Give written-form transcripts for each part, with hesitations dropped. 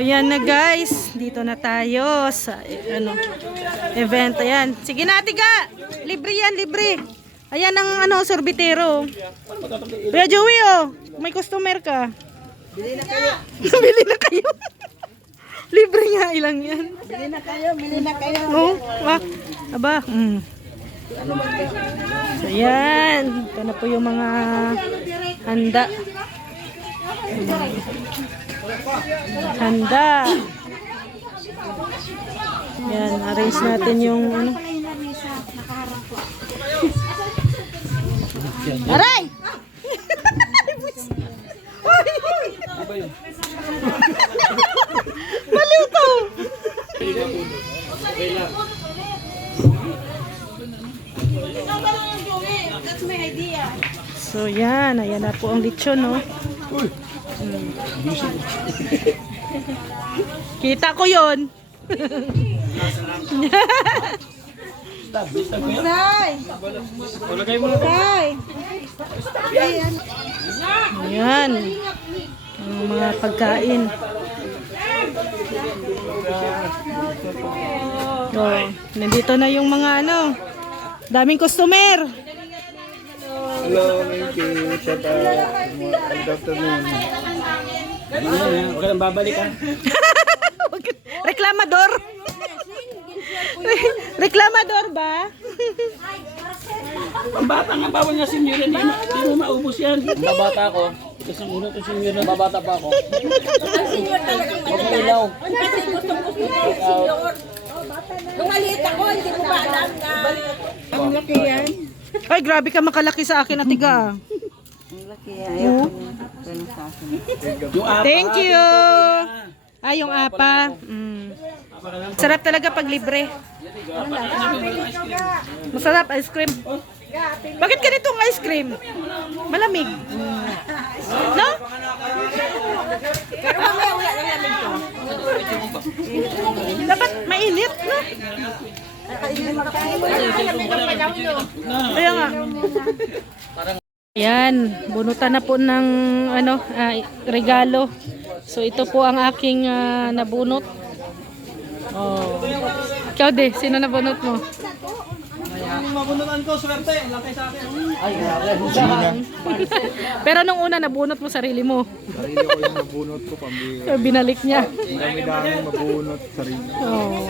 Ayan na guys, dito na tayo sa event. Ayan. Sige na tiga. Libre yan, libre. Ayan ang sorbitero. Kuya Joey may customer ka. Bili na kayo. Bili na kayo. Libre nga ilang yan. Bili na kayo, bili na kayo. Oh, aba. So ayan, ito na po yung mga handa. Handa. Yan, arrange natin yung Aray! Baliw to! So yan, ayan na po ang lechon, no? Kita ko yon. Say! Say! Ayan. Ang mga pagkain. Nandito na yung mga daming customer. Hello, thank you. Shout out. Good afternoon. Huwag kang babalik ha. Reklamador. Reklamador ba? Ang bata nga bawal niya senyor, hindi mo maubos yan. Babata ako. Ito sa una itong senyor na babata pa ako. Senyor talaga. Huwag mo ilaw. Kasi gusto ko senyor. Nung maliit ako, hindi ko ba alam na. Ang laki yan. Ay, grabe ka makalaki sa akin, atiga. Ang laki yan. Thank you. Ay, yung apa. Sarap talaga pag libre. Masarap ice cream. Bakit ganitong ice cream? Malamig. No? Pero mamaya wala lang namin to. Dapat mainit, no? Kaya nga. Yan, bunutan na po ng regalo. So ito po ang aking nabunot. Oh. Ikaw de, sino nabunot mo? Mabunutan ko, swerte. Laki sa akin. Ay, Pero nung una nabunot mo sarili mo. sarili ko yung mabunot ko, pambira. Binalik niya. Dami-dami mabunot sarili. Oh.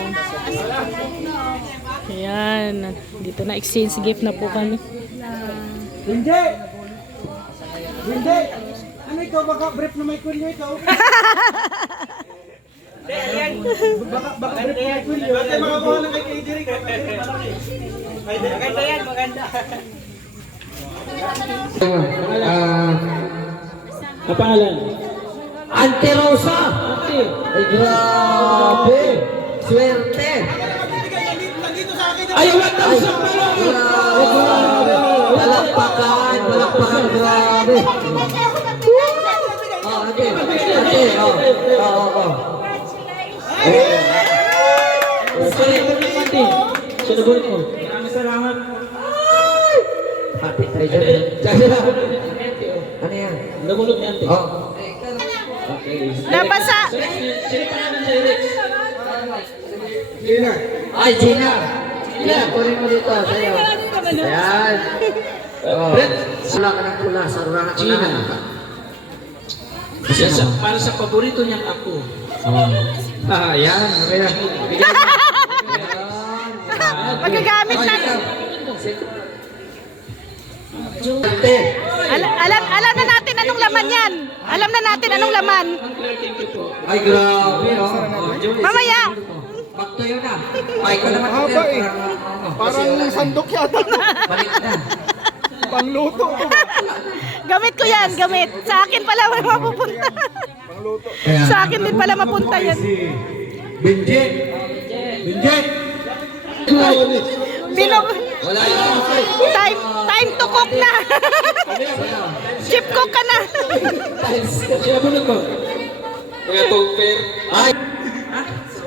Ayan, dito na exchange gift na po kami. Hindi! Hindi! Ano ito? Baka brief na may kulyo ito? Baka brief na may kulyo. Ate, makakuha lang kay Kay maganda yan, maganda. Kapangalan? Ante Rosa! Ay, grabe! Swerte! Ay, 1,000 pala! Grabe! Palakpakan! Palakpakan! Grabe! Ante! Ante! Oo. Sinabunod mo. Maraming salamat. Happy treasure. Ano yan? Nabunod ni Ante. Oh. Nabasa! Sino pa namin sa Rex? Ay, Gina! Gina, kunin mo dito. Sa'yo. Ayan. Oh. Sula ka ng pula. Sarura ka Gina. na. Para sa paborito niyang ako. Ayan. Okay na. Magagamit na. Ante. Alam na natin anong laman yan. Alam na natin anong laman. Ay, grabe. Mamaya. Magtayo na. Ay, ka naman. Haba eh. Parang sandok yata. Balik na. Pangluto. Gamit ko yan, gamit. Sa akin pala mapupunta. Sa akin din pala mapunta yan. Binjit. Binjit. Wala yan. Time to cook na. Chip cook ka na. Sinabunod mo. Kaya tugper. Ay.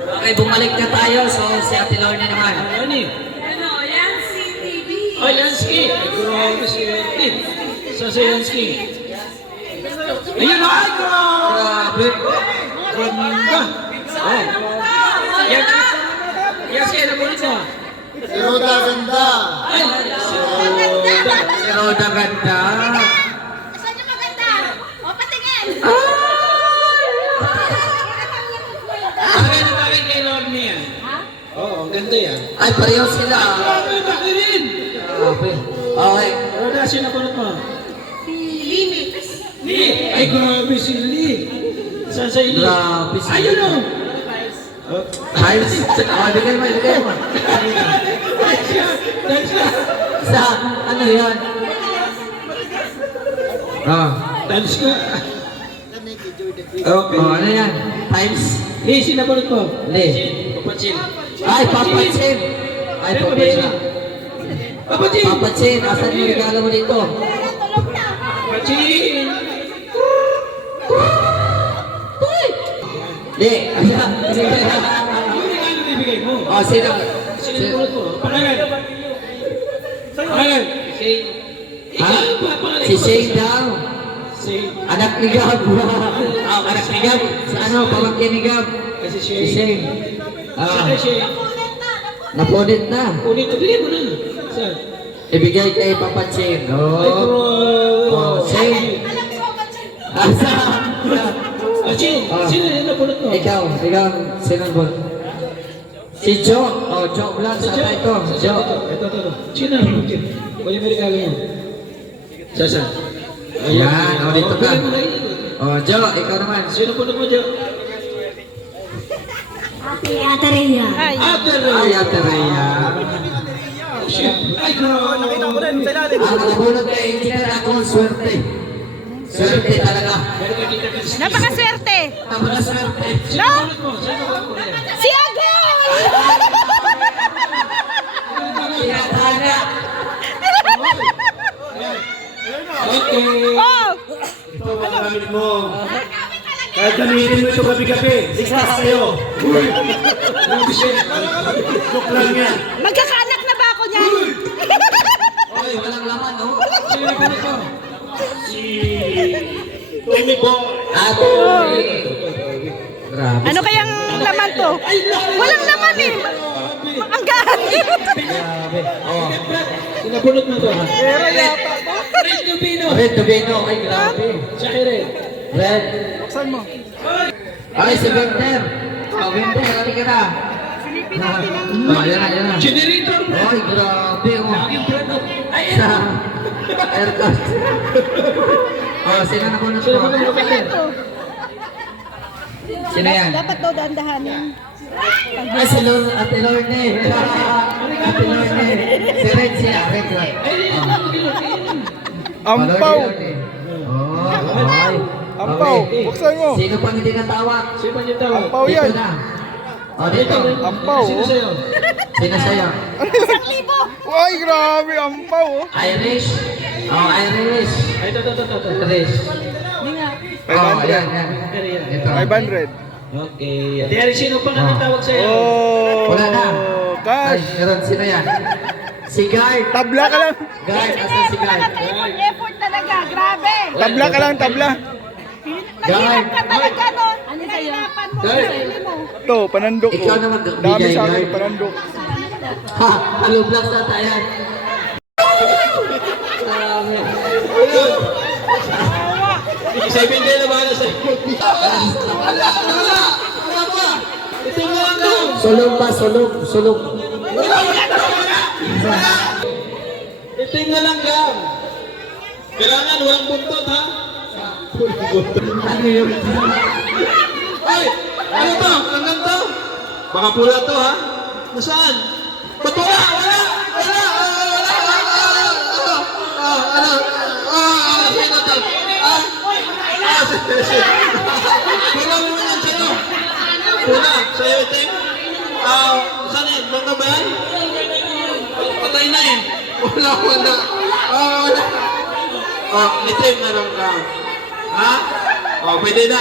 Okay, bumalik na tayo. So, si Ate Lorna naman. Ano eh? Yansky TV. Oh, Yansky. Ay, grabe si Yansky. Sa Yansky. Ayun, ay, Grabe. Ganda. Oh. Yan. Yan siya na bulit mo. Si Roda ganda. Si Roda ganda. Saan yung maganda? O, patingin! Bagay na bagay kay Lord niya. Oo, ganda yan. Ay, pareho sila. Ganda rin. Okay. Roda, sino punot mo? Limit. Ay, grabe si Lee. Saan sa ili? Grabe si Ayun o. Tiles. Oh, bigay mo, bigay mo. Sa, ano yan? Dance ka. Okay. Oh, ano yan? Tiles. Lee, sino punot mo? Lee. Papansin. Ay, papatsin. Ay, pabira. Papansin. Papatsin, asan yung regalo mo dito? Tulog na. Papansin. Lee, asan? Yung regalo na ibigay mo. Oh, sino? Sino yung punot mo? Pangalan. Pangalan. Shane. Ha? Ikaw, pangalan. Si Shane daw. Shane. Anak ni Gab. Oh, anak ni Gab. Sa ano, pamangkin ni Gab. Kasi Si Shane. Shane. Saan kay Shane? Napunit na. Ulit, ibigay mo na. Saan? Ibigay kay Papatsin. Ay, Oh. bro. Oh, Shane. Asa? Ah, Shane. Sino yung napulot mo? Ikaw, sino ba? Si Joe. Oh, Joe Vlog. Sa ito. Joe. Ito. Sino ang napulot? Wala yung regalo mo. Saan? Ayan, oh, dito ka. Oh, Joe, ikaw naman. Sino punot mo dyan? Ate Rhea. Ay. After. Ay, Ate Rhea. Shit. Ay, grabe. Nakita mo rin. Ang nabunod kay Engineer ako, swerte. Swerte talaga. Napakaswerte. Napakaswerte. No? Punot mo. Sino punot mo? Si Agol! Sinatana. Okay. Oh! Ito ang gamit mo. Kahit gamitin mo ito gabi-gabi. Ligtas sa'yo. Joke lang yan. Magkakaanak na ba ako niyan? Oy, walang laman, oh. Sino yung punot mo? Tommy Boy. Ate. Grabe. Ano kayang laman to? Walang laman eh. Ang gamit. Grabe. Oh. Sino punot mo to? Red Lupino. Red Tobino. Ay, grabe. Siya kay Red. Red. Ay, si Winter. Oh, Winter, halika ka na. Oh, yan na. Generator. Ay, grabe, oh. Laging friend of. Ay, Sa aircon. Oh, sino na bunot mo? Ano kaya to? Sino yan? Dapat daw dandahanin. Ay, si Ate Lorne. Ate Lorne. Si Red siya. Red. Ampaw. Oh, ay. Ampaw. Okay. Buksan mo. Sino pang hindi natawag? Sino ba yung tawag? Dito na. Oh, dito. Sino sa'yo? Sino sa'yo? Isang libo. Ay, grabe. Ampaw. Irish. Oh, Irish. Ay, ito. Irish. Hindi nga. Oh, ayan, yan. Ito. 500. Okay. Dari, sino pa nga natawag sa'yo? Wala na. Ay, Cash. meron. Sino yan? Si Guard. Tabla ka lang. Guard. Asa si Guard? Effort talaga. Grabe. Tabla ka lang, tabla. Naghirap ka talaga nun. Ano sa'yo? Mo sa Guard. sarili mo. Ito, panandok ko. Ikaw na Dami magbigay, sa akin, Guard. panandok. Ha! Alublas na tayo. Grabe. 7 day na bahala sa'yo. Wala pa. Ito mo lang daw. Sulog pa, sulog. Ito yung nalanggam. Kailangan walang buntot, ha? Ano yun? Ay! Ano to? Hanggang to? Baka pula to, ha? Nasaan? Ba't wala? Wala! Sino to? Pula mo yan sa'yo. Pula, sa'yo itim. Saan yan? Bang na ba yan? Patay na eh. Wala. Itim na lang ka. Ha? Pwede na.